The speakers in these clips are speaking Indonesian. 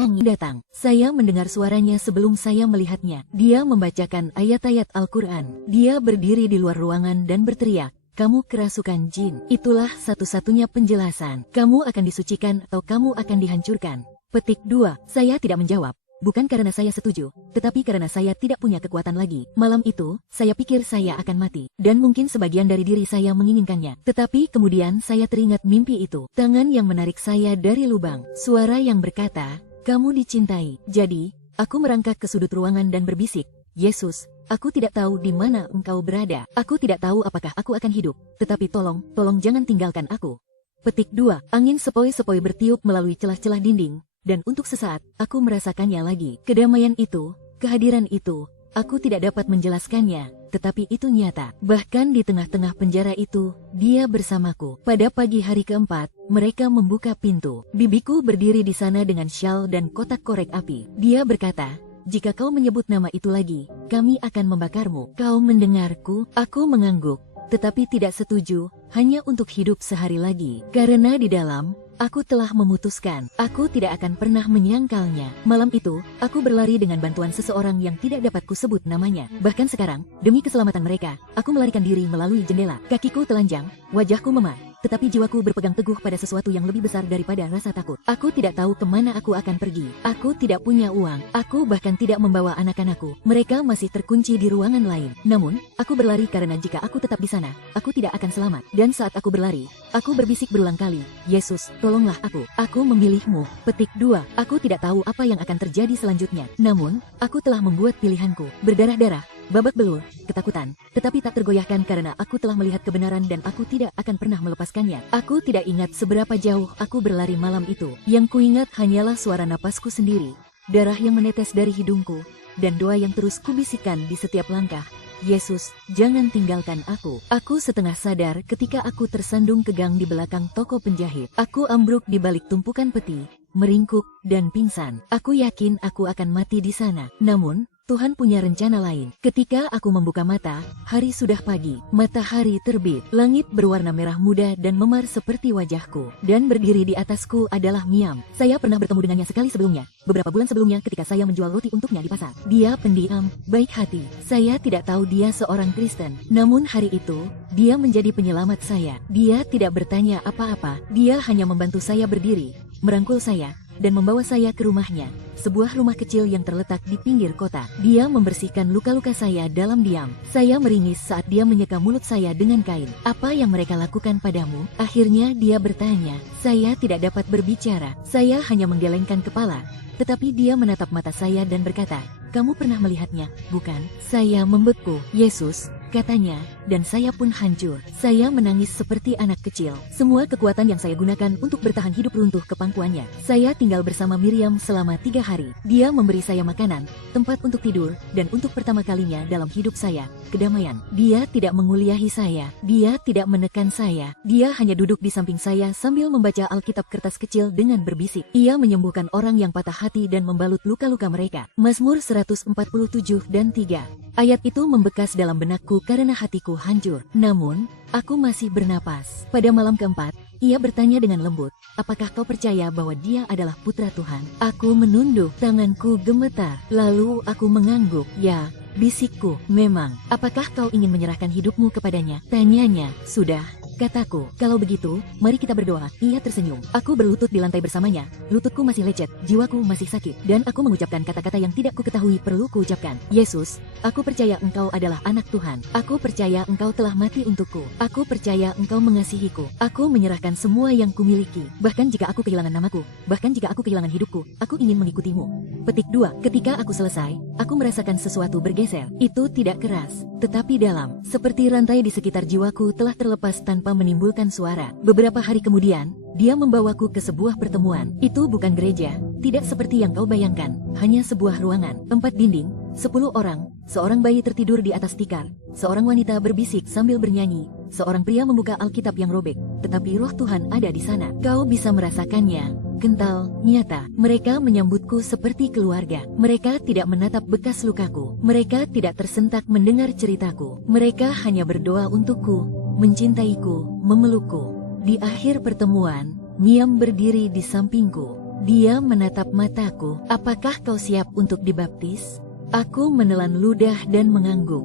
Angin datang. Saya mendengar suaranya sebelum saya melihatnya. Dia membacakan ayat-ayat Al-Quran. Dia berdiri di luar ruangan dan berteriak, "Kamu kerasukan jin." Itulah satu-satunya penjelasan. Kamu akan disucikan atau kamu akan dihancurkan. Petik 2. Saya tidak menjawab. Bukan karena saya setuju, tetapi karena saya tidak punya kekuatan lagi. Malam itu, saya pikir saya akan mati. Dan mungkin sebagian dari diri saya menginginkannya. Tetapi kemudian saya teringat mimpi itu. Tangan yang menarik saya dari lubang. Suara yang berkata, "Kamu dicintai." Jadi, aku merangkak ke sudut ruangan dan berbisik, "Yesus, aku tidak tahu di mana Engkau berada. Aku tidak tahu apakah aku akan hidup. Tetapi tolong jangan tinggalkan aku." Petik 2. Angin sepoi-sepoi bertiup melalui celah-celah dinding. Dan untuk sesaat, aku merasakannya lagi. Kedamaian itu, kehadiran itu, aku tidak dapat menjelaskannya, tetapi itu nyata. Bahkan di tengah-tengah penjara itu, dia bersamaku. Pada pagi hari keempat, mereka membuka pintu. Bibiku berdiri di sana dengan syal dan kotak korek api. Dia berkata, "Jika kau menyebut nama itu lagi, kami akan membakarmu." Kau mendengarku? Aku mengangguk, tetapi tidak setuju, hanya untuk hidup sehari lagi. Karena di dalam, aku telah memutuskan, aku tidak akan pernah menyangkalnya. Malam itu, aku berlari dengan bantuan seseorang yang tidak dapat kusebut namanya. Bahkan sekarang, demi keselamatan mereka, aku melarikan diri melalui jendela. Kakiku telanjang, wajahku memar, tetapi jiwaku berpegang teguh pada sesuatu yang lebih besar daripada rasa takut. Aku tidak tahu kemana aku akan pergi. Aku tidak punya uang. Aku bahkan tidak membawa anak-anakku. Mereka masih terkunci di ruangan lain. Namun, aku berlari karena jika aku tetap di sana, aku tidak akan selamat. Dan saat aku berlari, aku berbisik berulang kali, "Yesus, tolonglah aku. Aku memilihmu." Petik 2. Aku tidak tahu apa yang akan terjadi selanjutnya. Namun, aku telah membuat pilihanku. Berdarah-darah, babak belur, ketakutan, tetapi tak tergoyahkan karena aku telah melihat kebenaran dan aku tidak akan pernah melepaskannya. Aku tidak ingat seberapa jauh aku berlari malam itu. Yang kuingat hanyalah suara napasku sendiri, darah yang menetes dari hidungku, dan doa yang terus kubisikkan di setiap langkah. "Yesus, jangan tinggalkan aku." Aku setengah sadar ketika aku tersandung ke gang di belakang toko penjahit. Aku ambruk di balik tumpukan peti, meringkuk, dan pingsan. Aku yakin aku akan mati di sana. Namun, Tuhan punya rencana lain. Ketika aku membuka mata, hari sudah pagi. Matahari terbit. Langit berwarna merah muda dan memar seperti wajahku. Dan berdiri di atasku adalah Miam. Saya pernah bertemu dengannya sekali sebelumnya. Beberapa bulan sebelumnya ketika saya menjual roti untuknya di pasar. Dia pendiam, baik hati. Saya tidak tahu dia seorang Kristen. Namun hari itu, dia menjadi penyelamat saya. Dia tidak bertanya apa-apa. Dia hanya membantu saya berdiri, merangkul saya, dan membawa saya ke rumahnya, sebuah rumah kecil yang terletak di pinggir kota. Dia membersihkan luka-luka saya dalam diam. Saya meringis saat dia menyeka mulut saya dengan kain. "Apa yang mereka lakukan padamu?" Akhirnya dia bertanya. Saya tidak dapat berbicara. Saya hanya menggelengkan kepala. Tetapi dia menatap mata saya dan berkata, "Kamu pernah melihatnya, bukan?" Saya membeku. "Yesus," katanya, dan saya pun hancur. Saya menangis seperti anak kecil. Semua kekuatan yang saya gunakan untuk bertahan hidup runtuh ke pangkuannya. Saya tinggal bersama Miriam selama 3 hari. Dia memberi saya makanan, tempat untuk tidur, dan untuk pertama kalinya dalam hidup saya, kedamaian. Dia tidak menguliahi saya. Dia tidak menekan saya. Dia hanya duduk di samping saya sambil membaca Alkitab kertas kecil dengan berbisik. Ia menyembuhkan orang yang patah hati dan membalut luka-luka mereka. Mazmur 147 dan 3. Ayat itu membekas dalam benakku karena hatiku hancur. Namun, aku masih bernapas. Pada malam keempat, ia bertanya dengan lembut, "Apakah kau percaya bahwa dia adalah putra Tuhan?" Aku menunduk, tanganku gemetar. Lalu aku mengangguk. "Ya," bisikku, "memang. Apakah kau ingin menyerahkan hidupmu kepadanya?" Tanyanya. "Sudah," kataku. "Kalau begitu, mari kita berdoa." Ia tersenyum. Aku berlutut di lantai bersamanya. Lututku masih lecet, jiwaku masih sakit, dan aku mengucapkan kata-kata yang tidak kuketahui perlu kuucapkan. "Yesus, aku percaya Engkau adalah anak Tuhan. Aku percaya Engkau telah mati untukku. Aku percaya Engkau mengasihiku. Aku menyerahkan semua yang kumiliki. Bahkan jika aku kehilangan namaku, bahkan jika aku kehilangan hidupku, aku ingin mengikutimu." Petik 2. Ketika aku selesai, aku merasakan sesuatu bergeser. Itu tidak keras, tetapi dalam. Seperti rantai di sekitar jiwaku telah terlepas tanpa menimbulkan suara. Beberapa hari kemudian, dia membawaku ke sebuah pertemuan. Itu bukan gereja, tidak seperti yang kau bayangkan. Hanya sebuah ruangan, 4 dinding, 10 orang, seorang bayi tertidur di atas tikar, seorang wanita berbisik sambil bernyanyi, seorang pria membuka Alkitab yang robek, tetapi roh Tuhan ada di sana. Kau bisa merasakannya. Kental, nyata. Mereka menyambutku seperti keluarga. Mereka tidak menatap bekas lukaku. Mereka tidak tersentak mendengar ceritaku. Mereka hanya berdoa untukku, mencintaiku, memelukku. Di akhir pertemuan, Miam berdiri di sampingku. Dia menatap mataku. Apakah kau siap untuk dibaptis? Aku menelan ludah dan mengangguk.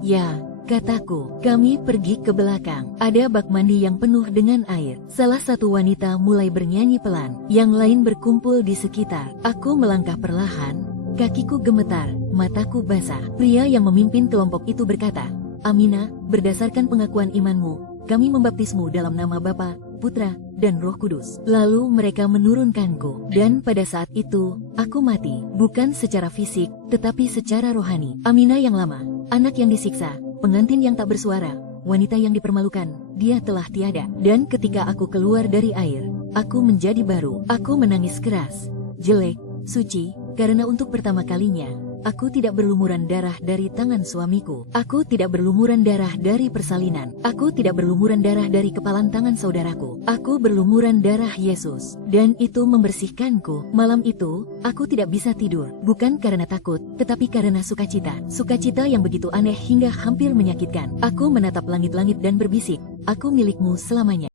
Ya, kataku. Kami pergi ke belakang. Ada bak mandi yang penuh dengan air. Salah satu wanita mulai bernyanyi pelan. Yang lain berkumpul di sekitar. Aku melangkah perlahan. Kakiku gemetar, mataku basah. Pria yang memimpin kelompok itu berkata, Amina, berdasarkan pengakuan imanmu, kami membaptismu dalam nama Bapa, Putra, dan Roh Kudus. Lalu mereka menurunkanku, dan pada saat itu, aku mati. Bukan secara fisik, tetapi secara rohani. Amina yang lama, anak yang disiksa, pengantin yang tak bersuara, wanita yang dipermalukan, dia telah tiada. Dan ketika aku keluar dari air, aku menjadi baru. Aku menangis keras, jelek, suci, karena untuk pertama kalinya, aku tidak berlumuran darah dari tangan suamiku. Aku tidak berlumuran darah dari persalinan. Aku tidak berlumuran darah dari kepalan tangan saudaraku. Aku berlumuran darah Yesus. Dan itu membersihkanku. Malam itu, aku tidak bisa tidur. Bukan karena takut, tetapi karena sukacita. Sukacita yang begitu aneh hingga hampir menyakitkan. Aku menatap langit-langit dan berbisik, aku milikmu selamanya.